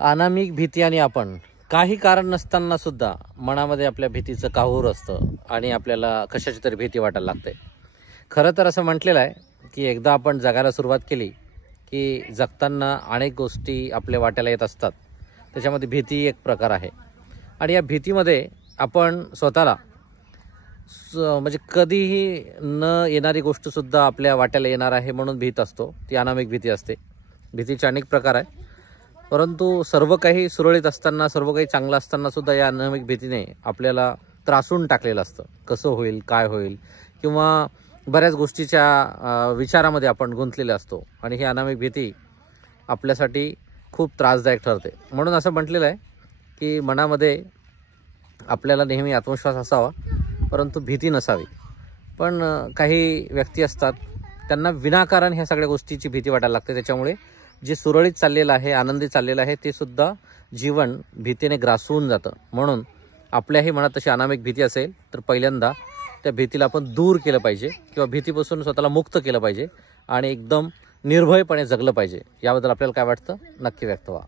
अनामिक भीती आणि आपण काही कारण नसताना सुद्धा मनामध्ये आपल्या भीतीचं काहूर असतं आणि आपल्याला कशाची तरी भीती वाटायला लागते. खरं तर असं म्हटलेलं आहे की एकदा आपण जगायला सुरुवात केली की जगताना अनेक गोष्टी आपल्या वाट्याला येत असतात. त्याच्यामध्ये भीती एक प्रकार आहे आणि या भीतीमध्ये आपण स्वतःला म्हणजे कधीही न येणारी गोष्टसुद्धा आपल्या वाट्याला येणार आहे म्हणून भीत असतो. ती अनामिक भीती असते. भीतीचे अनेक प्रकार आहेत, परंतु सर्व काही सुरळीत असताना, सर्व काही चांगलं असताना सुद्धा या अनामिक भीतीने आपल्याला त्रासून टाकलेलं असतं. कसं होईल, काय होईल, किंवा बऱ्याच गोष्टीच्या विचारामध्ये आपण गुंतलेले असतो आणि ही अनामिक भीती आपल्यासाठी खूप त्रासदायक ठरते. म्हणून असं म्हटलेलं आहे की मनामध्ये आपल्याला नेहमी आत्मविश्वास असावा, परंतु भीती नसावी. पण काही व्यक्ती असतात त्यांना विनाकारण ह्या सगळ्या गोष्टीची भीती वाटायला लागते. त्याच्यामुळे जे सुरळीत चाललेलं आहे, आनंदी चाललेलं आहे, ते सुद्धा जीवन भीतीने ग्रासून जातं. म्हणून आपल्याही मनात तशी अनामिक भीती असेल तर पहिल्यांदा त्या भीतीला आपण दूर केलं पाहिजे किंवा भीतीपासून स्वतःला मुक्त केलं पाहिजे आणि एकदम निर्भयपणे जगलं पाहिजे. याबद्दल आपल्याला काय वाटतं नक्की व्यक्त व्हा.